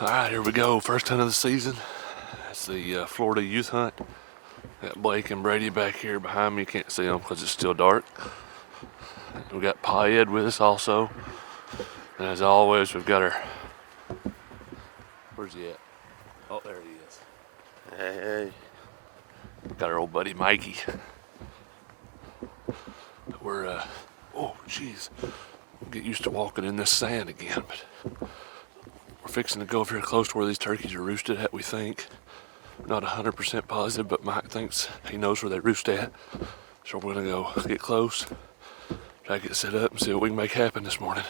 All right, here we go. First hunt of the season. That's the Florida youth hunt. Got Blake and Brady back here behind me. You can't see them because it's still dark. We got Pa Ed with us also. And as always, we've got our... Where's he at? Oh, there he is. Hey. Got our old buddy Mikey. We're, oh, jeez. We'll get used to walking in this sand again, but we're fixing to go over here close to where these turkeys are roosted at, we think. We're not 100% positive, but Mike thinks he knows where they roost at. So we're gonna go get close, try to get set up and see what we can make happen this morning.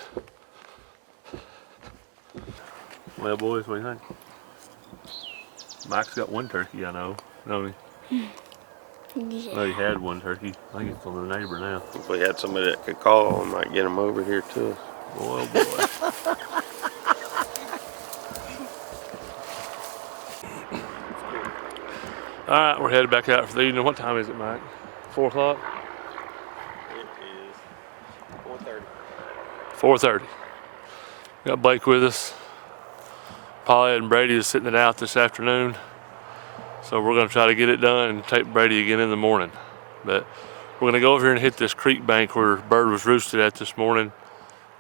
Well, boys, what do you think? Mike's got one turkey, I know, don't he? Yeah. Well, he had one turkey. I think it's on the neighbor now. If we had somebody that could call, we might get them over here to us. Boy, oh boy. All right, we're headed back out for the evening. What time is it, Mike? 4 o'clock? It is 4:30. Got Blake with us. Pa, Ed, and Brady is sitting it out this afternoon. So we're going to try to get it done and take Brady again in the morning. But we're going to go over here and hit this creek bank where Bird was roosted at this morning.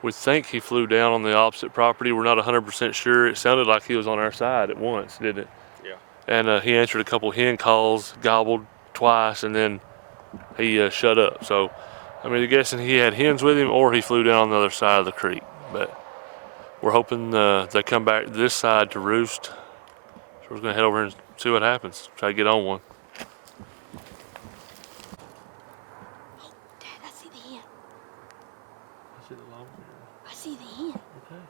We think he flew down on the opposite property. We're not 100% sure. It sounded like he was on our side at once, didn't it? Yeah. And he answered a couple hen calls, gobbled twice, and then he shut up. So, I mean, I'm guessing he had hens with him or he flew down on the other side of the creek. But we're hoping they come back this side to roost. So we're going to head over and see what happens. Try to get on one. Oh, Dad, I see the hen. I see the longbeard. I see the hen. Okay.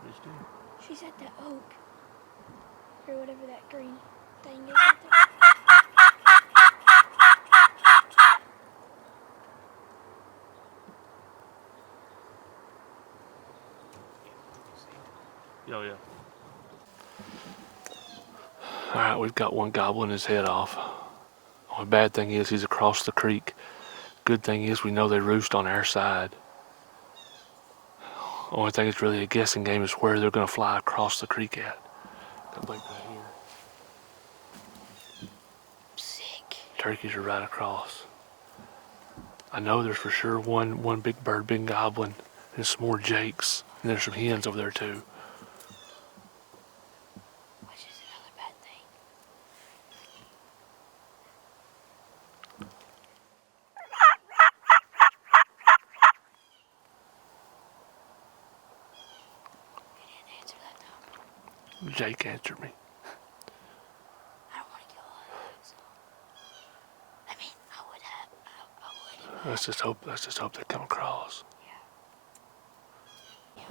Pretty still. She's at the oak. Or whatever that green thing is right there. Oh, yeah. All right, we've got one gobbling his head off. Only bad thing is he's across the creek. Good thing is we know they roost on our side. Only thing it's really a guessing game is where they're going to fly across the creek at. Got Blake right here. Sick. Turkeys are right across. I know there's for sure one big bird been gobbling and some more jakes. And there's some hens over there too. Which is another bad thing. He didn't answer that time. Jake answered me. I don't want to kill all of it, so. I mean, I would have. I would. Let's just hope they come across. Yeah. Yeah. I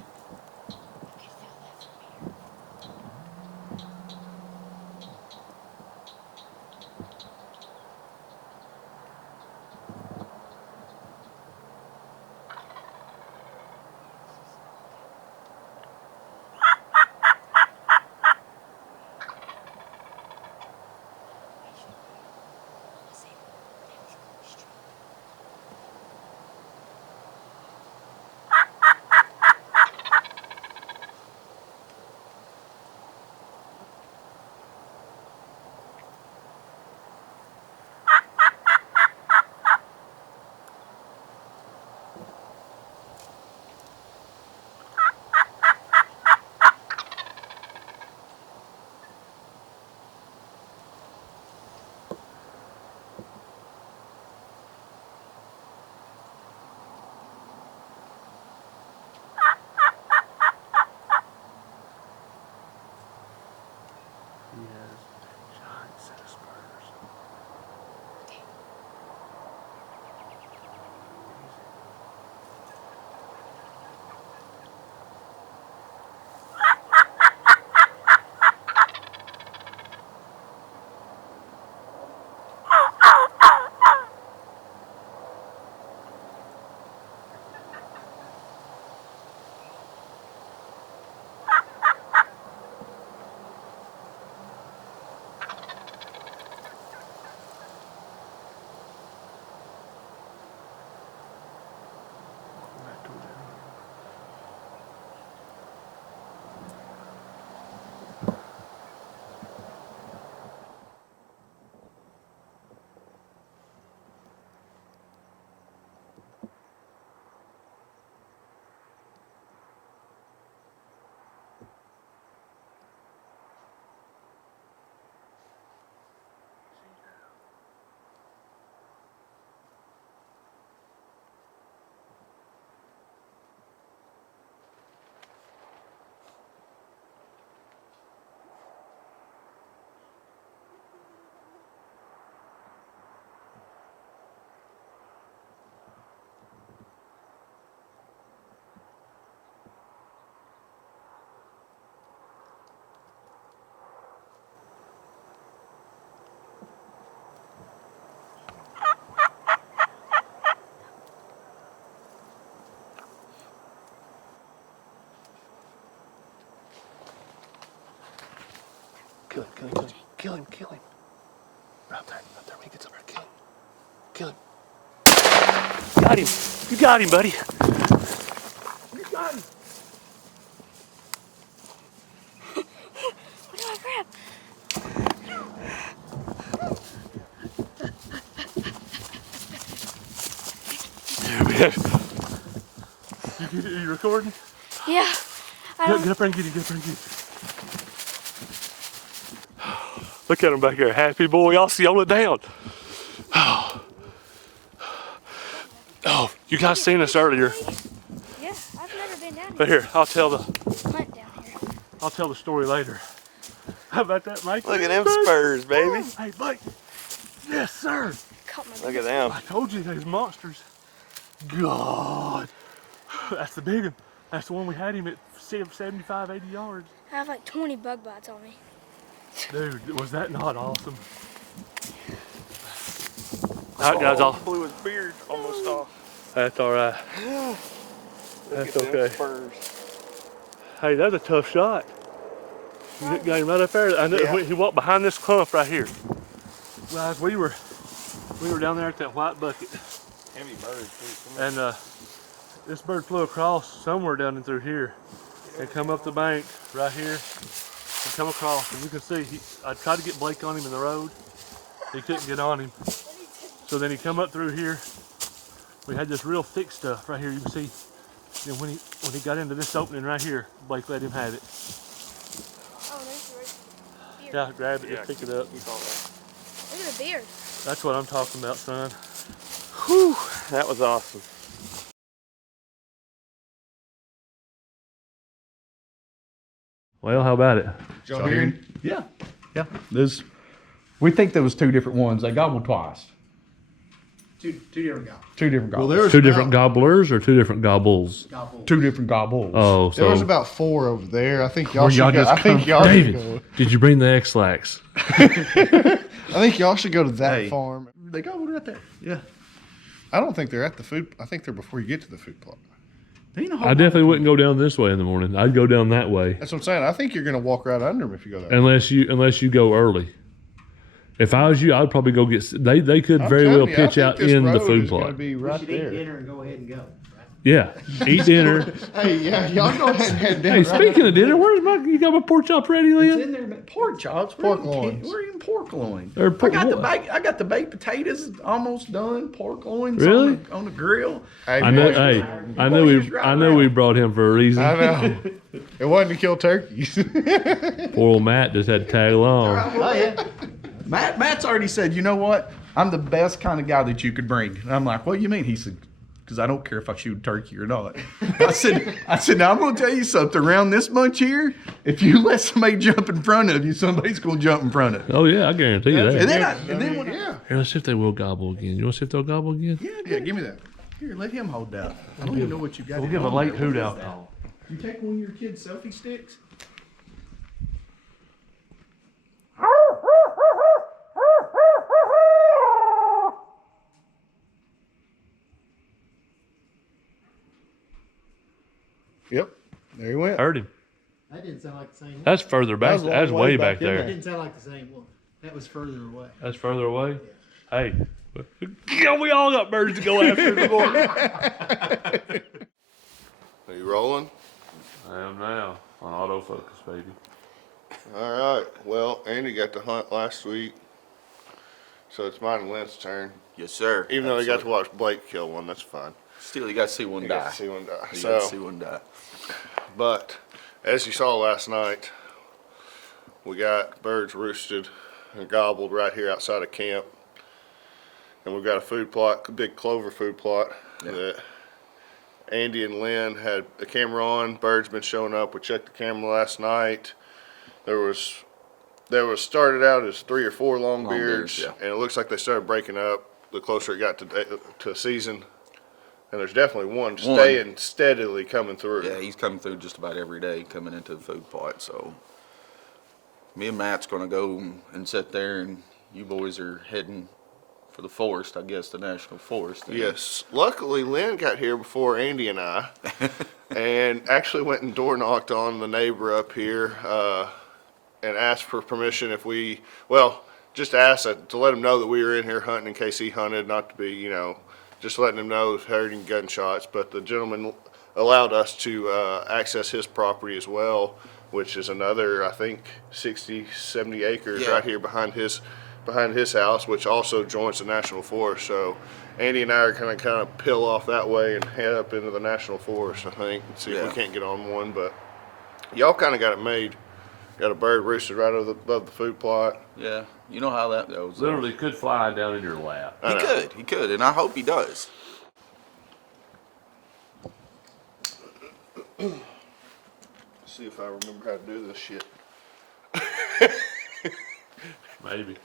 can feel that from here. Kill him. Right there when he gets over there, kill him. Got him. You got him, buddy. You got him. What do I grab? There we go. You recording? Yeah. Get up there and get him. Look at him back there, happy boy. Y'all see, hold it down. Oh, you guys seen us earlier. Yeah, I've never been down But here, I'll tell the Hunt down here. story later. How about that, Mike? Look at them spurs, baby. Hey, Mike. Yes, sir. Caught my Look at them. I told you those monsters. God. That's the big one. That's the one we had him at 75, 80 yards. I have like 20 bug bites on me. Dude, was that not awesome? All right, guys, blew his beard almost off. that's all right. Look That's at them okay. spurs. Hey, that's a tough shot. You got him right up there. I know Yeah. he walked behind this clump right here. Guys, we were down there at that white bucket, Heavy bird, too. and this bird flew across somewhere down in through here, and come up the bank right here, and come across. And you can see I tried to get Blake on him in the road. He couldn't get on him. So then he come up through here. We had this real thick stuff right here. You can see. And when he got into this opening right here, Blake let him have it. Oh, there's the beard. Yeah, grab it, just pick it up. Keep all that. Look at the beard. That's what I'm talking about, son. Whew, that was awesome. Well, how about it? Y'all hearing? Yeah. We think there was two different ones. They gobbled twice. Two different guys. Two different Well, gobbles. there's Two different gobblers or two different gobbles? Two different gobbles. Oh, There was so about 4 over there. I think y'all Where should y'all go. just I think come- y'all should David, go. did you bring the X-Lax? I think y'all should go to that Hey. farm. They gobbled right there. Yeah. I don't think they're at the food. I think they're before you get to the food plot. There ain't a whole I lot definitely of- wouldn't go down this way in the morning. I'd go down that way That's what I'm saying. I think you're gonna walk right under them if you go there. unless you go early. If I was you, I'd probably go get. They could I'm very telling well you, I pitch think out this in the road food is gonna plot. be We right should eat there. dinner and go ahead and go. Right? Yeah, eat dinner. Hey, yeah, y'all go ahead and head down. Hey, right speaking of dinner, where's my? You got my pork chop ready, It's Lynn? in there, man. Pork chops. Pork loins. We're eating pork loin. Or pork- I got the baked potatoes almost done. Pork loins Really? on the grill. Hey, I know. boys, Hey, I know Boys, we. just I know we brought him for a reason. I know. It wasn't to kill turkeys. Poor old Matt just had to tag along. Oh yeah. Matt's already said, you know what? I'm the best kind of guy that you could bring. And I'm like, what do you mean? He said, because I don't care if I shoot a turkey or not. I said, now I'm going to tell you something. Around this bunch here, if you let somebody jump in front of you, somebody's going to jump in front of you. Oh yeah, I guarantee you And that. then when yeah. Here, let's see if they will gobble again. You want to see if they'll gobble again? Yeah, give me that. Here, let him hold that. I don't even know what you got. We'll in give a on late there. hoot What is out that? call. You take one of your kids' selfie sticks? Yep. There he went. Heard him. That didn't sound like the same one. That's further back. was a long That's way way back back there. That there. didn't sound like the same one. That was further away. That's further away. Hey, yeah, we all got birds to go after in the morning. Are you rolling? I am now on autofocus, baby. All right. Well, Andy got to hunt last week, so it's mine and Lynn's turn. Yes, sir. Even though he got to watch Blake kill one, that's fine. Still, you got to see one You die. got to see one die. You So, got to see one die. but as you saw last night, we got birds roosted and gobbled right here outside of camp. And we've got a food plot, a big clover food plot that Andy and Lynn had the camera on. Birds been showing up. We checked the camera last night. There was started out as 3 or 4 longbeards, Longbeards, yeah. and it looks like they started breaking up the closer it got to season. And there's definitely one staying steadily coming through. Yeah, he's coming through just about every day, coming into the food plot. So me and Matt's going to go and sit there, and you boys are heading for the forest, I guess, the national forest. And Yes. Luckily, Lynn got here before Andy and I, and actually went and door knocked on the neighbor up here, and asked for permission if we, well, just asked to let him know that we were in here hunting in case he hunted, not to be, you know, just letting him know hearing gunshots. But the gentleman allowed us to access his property as well, which is another, I think, 60, 70 acres Yeah. right here behind his house, which also joins the National Forest. So Andy and I are gonna kind of peel off that way and head up into the National Forest, I think, and see if we Yeah. can't get on one. But y'all kind of got it made. Got a bird roosted right above the food plot. Yeah, you know how that goes. though. Literally could fly down in your lap. I know. He could, and I hope he does. See if I remember how to do this shit. Maybe.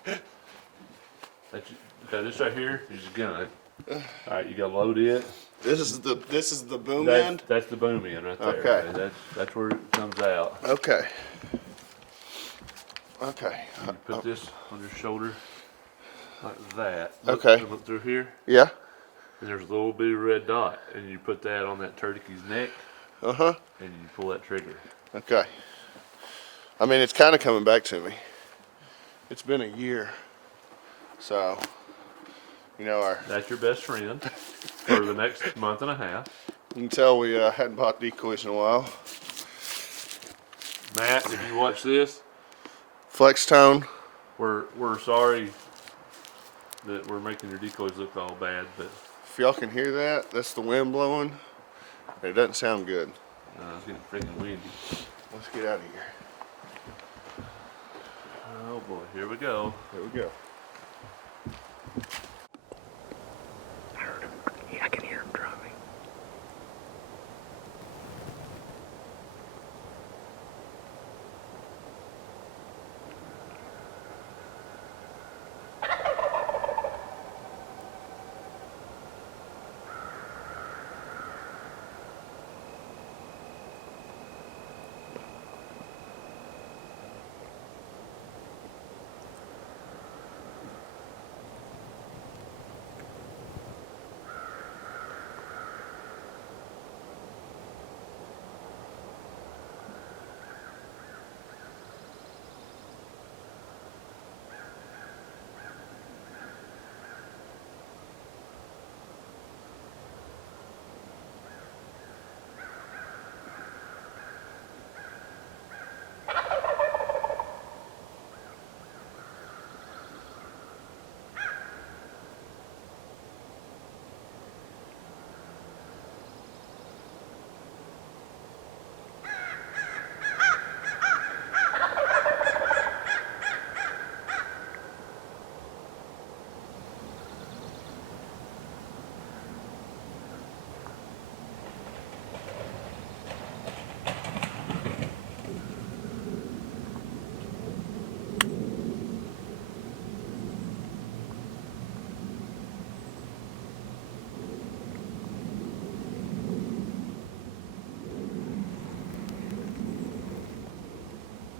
Okay, this right here is your gun. All right, you gotta load it. This is the boom That's the boom end right there. Okay. That's where it comes out. Okay. Okay. You put this on your shoulder like that. Okay. Look through here, Yeah. and there's a little bitty red dot, and you put that on that turkey's neck, Uh-huh. and you pull that trigger. Okay. I mean, it's kind of coming back to me. It's been a year. So, you know, That's your best friend for the next month and a half. you can tell we hadn't bought decoys in a while. Matt, if you watch this, Flex tone. we're sorry that we're making your decoys look all bad, but If y'all can hear that, that's the wind blowing. It doesn't sound good. it's getting freaking windy. Let's get out of here. Oh boy, here we go. Here we go. I heard him. I can hear him driving.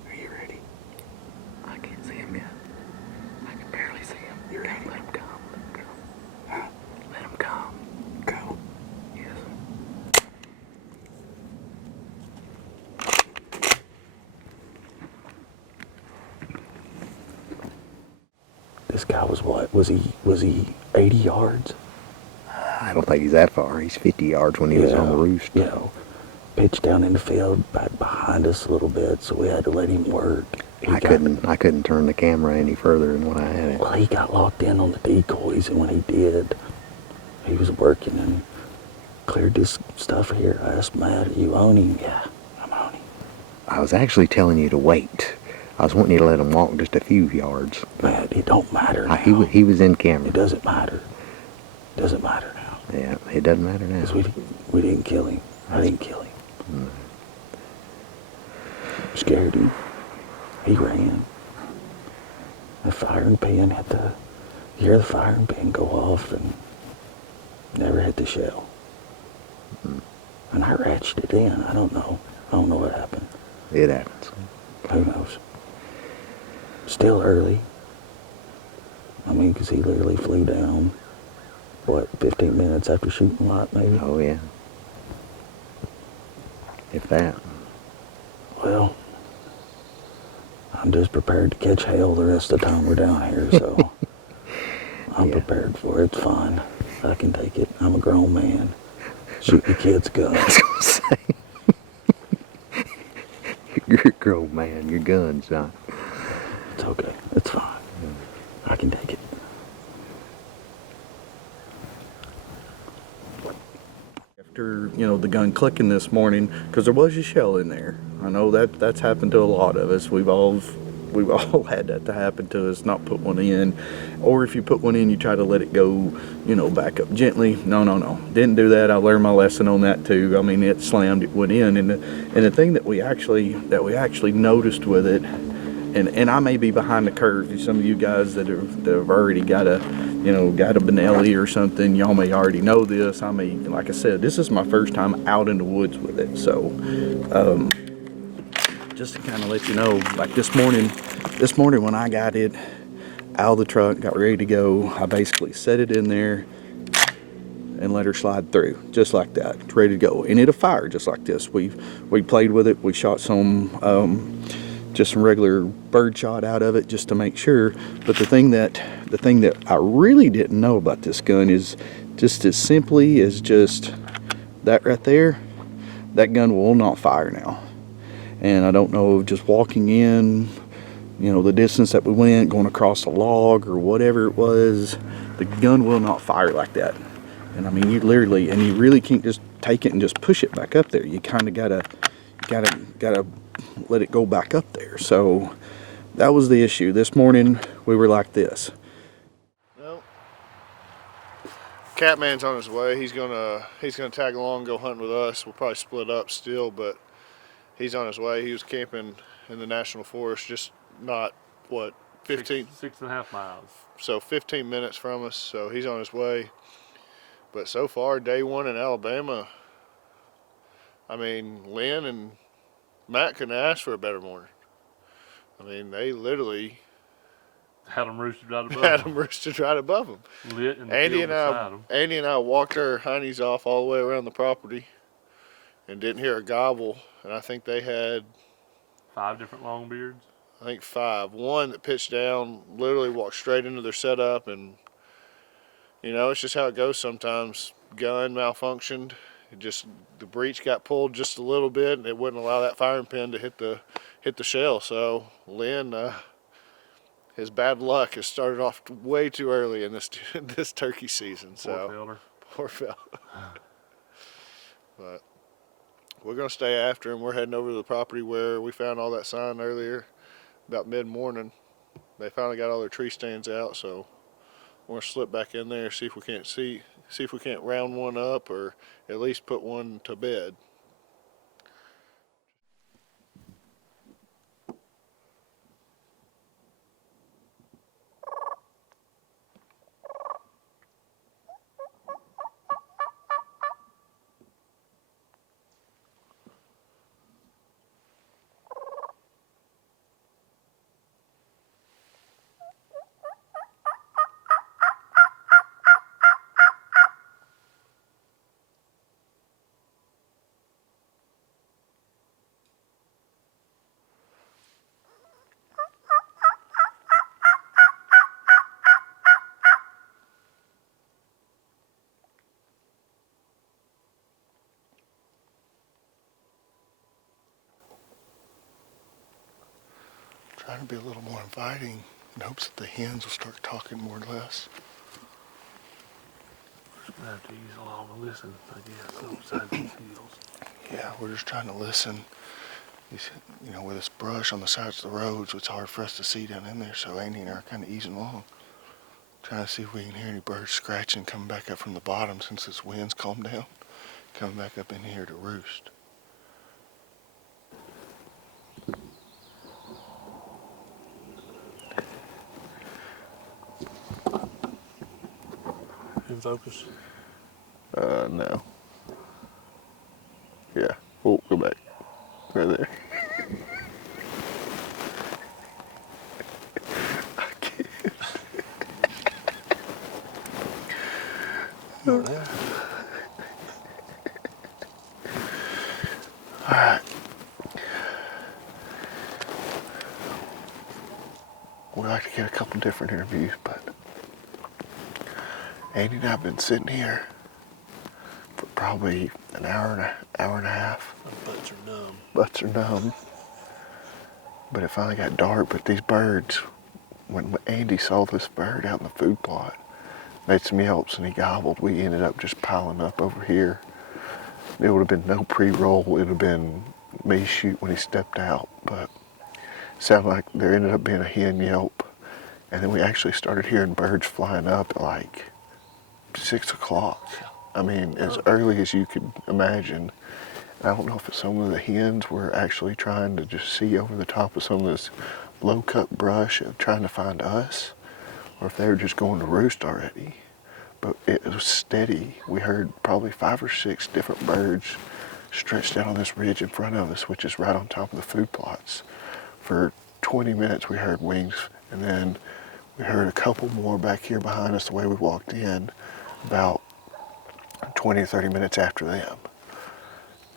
Are you ready? I can't see him yet. I can barely see him. You ready? Let him come. Let him come. Huh? Let him come. Go. Yes. This guy was what? Was he 80 yards? I don't think he's that far. He's 50 yards when he was on the roost. You know, pitched down in the field back behind us a little bit, so we had to let him work. I couldn't turn the camera any further than what I had it. Well, he got locked in on the decoys, and when he did, he was working and cleared this stuff here. I asked Matt, "Are you on him?" "Yeah, I'm on him." I was actually telling you to wait. I was wanting you to let him walk just a few yards. Matt, it don't matter now. He was in camera. It doesn't matter. It doesn't matter now. Yeah, it doesn't matter now. 'Cause we didn't kill him. I didn't kill him. Scared him. He ran. The firing pin hit the... You hear the firing pin go off and never hit the shell. And I ratcheted it in. I don't know. I don't know what happened. It happens. Who knows? Still early. I mean, 'cause he literally flew down, what, 15 minutes after shooting light, maybe? Oh, yeah. If that. Well, I'm just prepared to catch hell the rest of the time we're down here, so I'm prepared for it. It's fine. I can take it. I'm a grown man. Shoot your kid's gun. I was gonna say. You're a grown man. Your gun's not. It's okay. It's fine. I can take it. After, the gun clicking this morning, because there was a shell in there. I know that's happened to a lot of us. We've all had that to happen to us, not put one in. Or if you put one in, you try to let it go, back up gently. No. Didn't do that. I learned my lesson on that too. I mean, it slammed, it went in. And the thing that we actually noticed with it, and I may be behind the curve. Some of you guys that have already got a Benelli or something, y'all may already know this. Like I said, this is my first time out in the woods with it. So, just to kind of let you know, like this morning when I got it out of the truck, got ready to go, I basically set it in there and let her slide through, just like that, ready to go. And it'll fire just like this. We played with it. We shot just some regular bird shot out of it just to make sure. But the thing that I really didn't know about this gun is just as simply as just that right there, that gun will not fire now. And I don't know, just walking in, the distance that we went, going across a log or whatever it was, the gun will not fire like that. And I mean, you really can't just take it and just push it back up there. You kind of gotta let it go back up there. So that was the issue. This morning we were like this. Well, Catman's on his way. He's gonna tag along, go hunting with us. We'll probably split up still, but he's on his way. He was camping in the national forest, just not 15, 6.5 miles. So 15 minutes from us. So he's on his way. But so far, day one in Alabama, I mean, Lynn and Matt couldn't ask for a better morning. I mean, they literally had them roosted right above them. Lit in the Andy field beside them. Andy and I walked our honeys off all the way around the property and didn't hear a gobble. And I think they had 5 different longbeards. I think 5. One that pitched down, literally walked straight into their setup, and it's just how it goes sometimes. Gun malfunctioned. The breech got pulled just a little bit, and it wouldn't allow that firing pin to hit the shell. So Lynn, his bad luck has started off way too early in this turkey season. Poor fella. But we're gonna stay after him. We're heading over to the property where we found all that sign earlier, about mid-morning. They finally got all their tree stands out, so we're gonna slip back in there, see if we can't round one up or at least put one to bed. Trying to be a little more inviting in hopes that the hens will start talking more or less. We're gonna have to use along and listen, I guess, outside these hills. Yeah, we're just trying to listen. With this brush on the sides of the roads, it's hard for us to see down in there, so Andy and I are kind of easing along. Trying to see if we can hear any birds scratching coming back up from the bottom since this wind's calmed down. Coming back up in here to roost. In focus. No. Yeah. Oh, go back. Right there. Alright. we like to get a couple different interviews, but Andy and I have been sitting here for probably an hour and a half. My butts are numb. Butts are numb. But it finally got dark, but these birds, when Andy saw this bird out in the food plot, made some yelps and he gobbled, we ended up just piling up over here. It would have been no pre-roll, it would have been me shoot when he stepped out, but it sounded like there ended up being a hen yelp. And then we actually started hearing birds flying up at like 6 o'clock. I mean, as early as you could imagine. I don't know if some of the hens were actually trying to just see over the top of some of this low-cut brush and trying to find us, or if they were just going to roost already. But it was steady. We heard probably 5 or 6 different birds stretched out on this ridge in front of us, which is right on top of the food plots. For 20 minutes we heard wings, and then we heard a couple more back here behind us the way we walked in, about 20 or 30 minutes after them.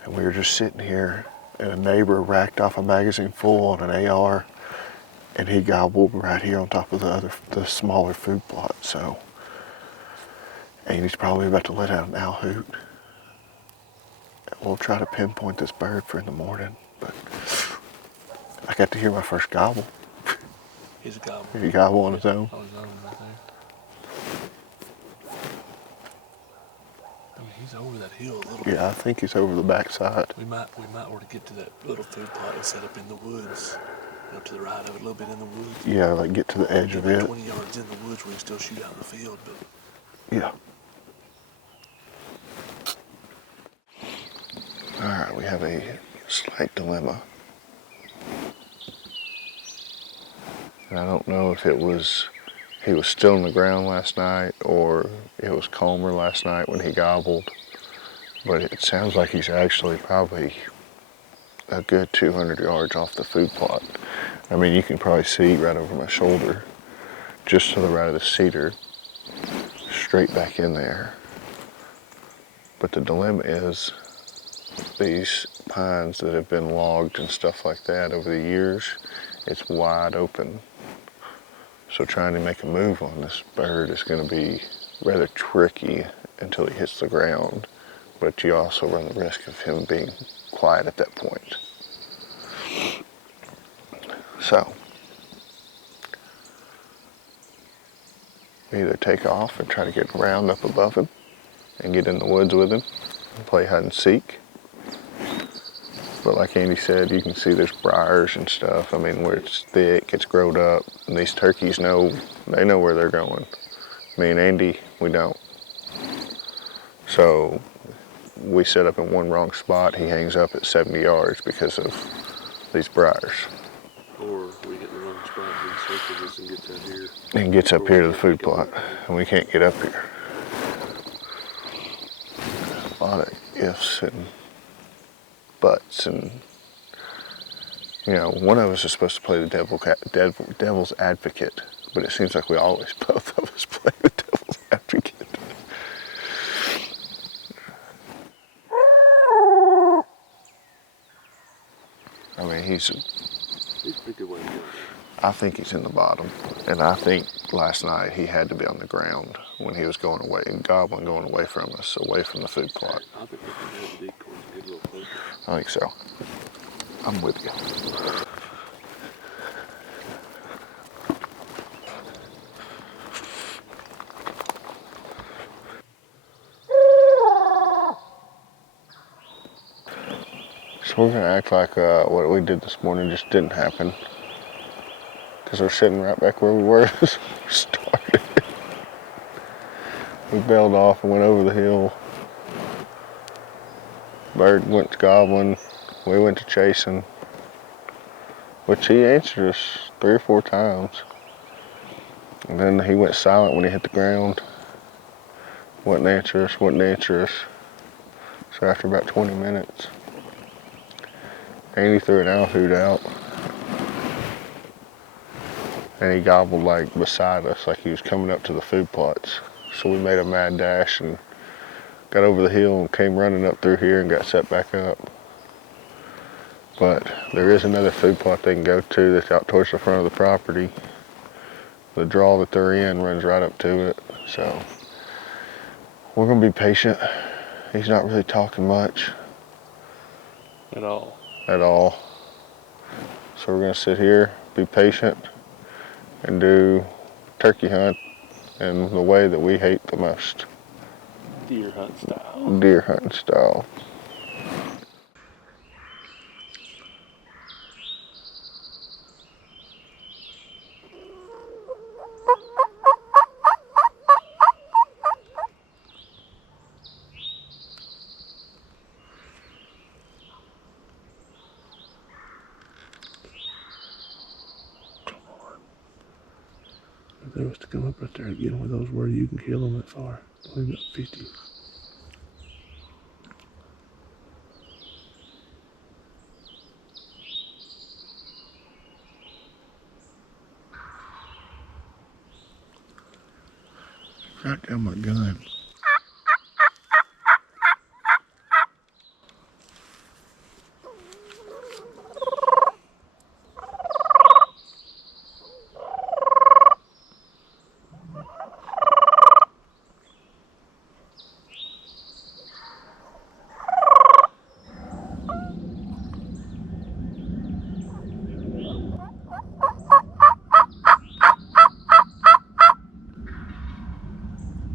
And we were just sitting here, and a neighbor racked off a magazine full on an AR, and he gobbled right here on top of the smaller food plot. So Amy's probably about to let out an owl hoot. We'll try to pinpoint this bird for in the morning, but I got to hear my first gobble. He's a gobble. He gobble on his own. On his own right there. I mean, he's over that hill a little bit. Yeah, I think he's over the backside. We might want to get to that little food plot and set up in the woods. To the right of it, a little bit in the woods. Yeah, like get to the edge of it. 20 yards in the woods, we can still shoot out in the field, but yeah. All right, we have a slight dilemma. And I don't know if he was still on the ground last night or it was calmer last night when he gobbled. But it sounds like he's actually probably a good 200 yards off the food plot. I mean, you can probably see right over my shoulder, just to the right of the cedar, straight back in there. But the dilemma is these pines that have been logged and stuff like that over the years, it's wide open. So trying to make a move on this bird is going to be rather tricky until he hits the ground. But you also run the risk of him being quiet at that point. So, we either take off and try to get round up above him and get in the woods with him and play hide and seek. But like Andy said, you can see there's briars and stuff. I mean, where it's thick, it's growed up, and these turkeys know where they're going. Me and Andy, we don't. So we set up in one wrong spot, he hangs up at 70 yards because of these briars. or we get in the wrong spot and he circles us and gets out here. And gets up here to the food plot, and we can't get up here. A lot of ifs and buts, and you know, one of us is supposed to play the devil's advocate, but it seems like we always, both of us, play the devil's advocate. I mean, he's pretty good way to go. I think he's in the bottom, and I think last night he had to be on the ground when he was going away, and gobbling going away from us, away from the food plot. I think we can have the decoys and get a little closer. I think so. I'm with you. So we're gonna act like what we did this morning just didn't happen, because we're sitting right back where we were as we started. We bailed off and went over the hill. Bird went to gobbling. We went to chasing, which he answered us 3 or 4 times. And then he went silent when he hit the ground. Wouldn't answer us. So after about 20 minutes, Andy threw an owl hoot out. And he gobbled like beside us, like he was coming up to the food plots. So we made a mad dash and got over the hill and came running up through here and got set back up. But there is another food plot they can go to that's out towards the front of the property. the draw that they're in runs right up to it. So we're gonna be patient. He's not really talking much At all. at all. So we're gonna sit here, be patient, and do turkey hunt in the way that we hate the most. Deer hunt style. Deer hunting style. If they was to come up right there again with those where you can kill them that far, only about 50. Right down my gun.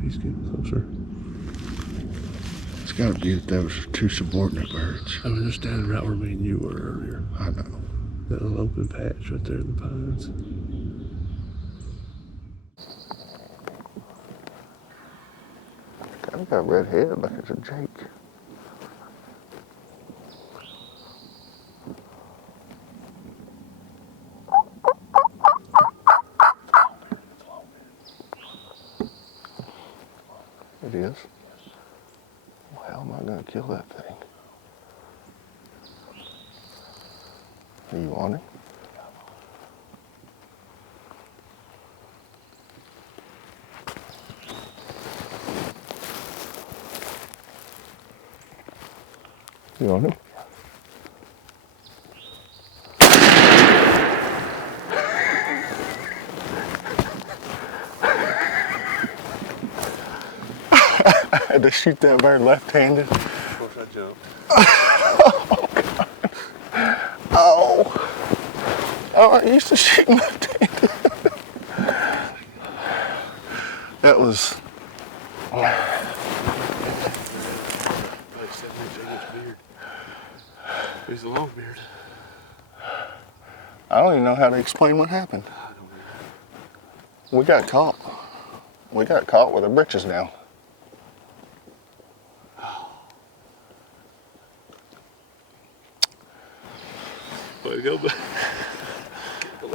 He's getting closer. It's gotta be that those are two subordinate birds. I mean, they're standing right where me and you were earlier. I know. That little open patch right there in the pines. Kinda got a red head like it's a Jake. It is. Well, how am I gonna kill that thing? Are you on it? You on it? I had to shoot that bird left-handed. Of course I jumped. Oh! Oh, I used to shoot left-handed. That was... Like 7-inch beard. He's a long beard. I don't even know how to explain what happened. We got caught. We got caught with our britches down. Way to go, bud.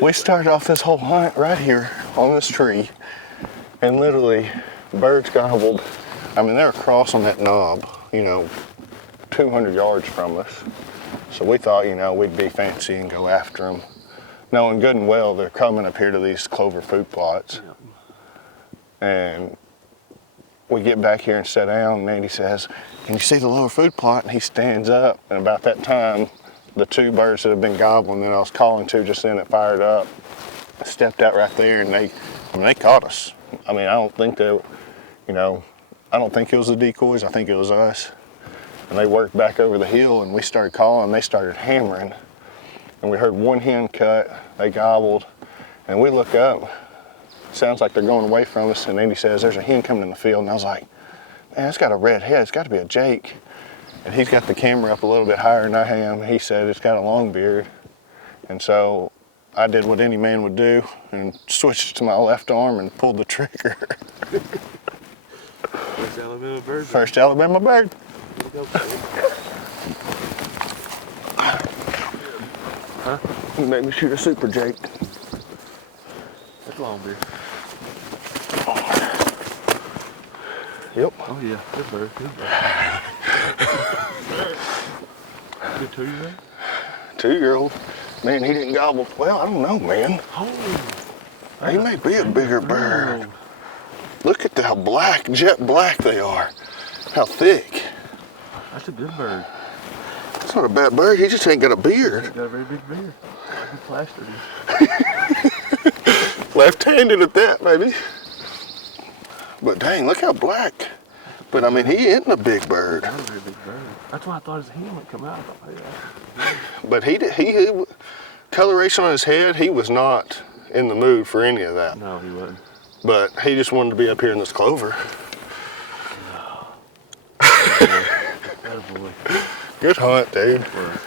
We started off this whole hunt right here on this tree, and literally birds gobbled. I mean, they're across on that knob, 200 yards from us. So we thought, we'd be fancy and go after them, knowing good and well they're coming up here to these clover food plots. And we get back here and sit down, and Andy says, "Can you see the lower food plot?" And he stands up, and about that time, the two birds that have been gobbling that I was calling to just then that fired up stepped out right there, and they caught us. I mean, I don't think they, I don't think it was the decoys. I think it was us. And they worked back over the hill, and we started calling. They started hammering, and we heard one hen cut. They gobbled, and we look up. Sounds like they're going away from us, and Andy says, "There's a hen coming in the field." And I was like, "Man, it's got a red head. It's got to be a Jake." And he's got the camera up a little bit higher than I am. He said it's got a long beard. And so I did what any man would do and switched to my left arm and pulled the trigger. First Alabama bird. First Alabama bird. Huh? You made me shoot a super Jake. That's long beard. Yep. Oh yeah, good bird, good bird. Good 2-year-old? 2-year-old. Man, he didn't gobble. Well, I don't know, man. Oh, He may be a bigger bird. Look at how black, jet black they are. How thick. that's a good bird. That's not a bad bird. He just ain't got a beard. He's got a very big beard. He plastered him. left-handed at that, maybe. But dang, look how black. But I mean, he isn't a big bird. Not a very big bird. That's why I thought his hand would come out. I thought, yeah. But he coloration on his head, he was not in the mood for any of that. No, he wasn't. But he just wanted to be up here in this clover. That boy. Good hunt, dude. Well,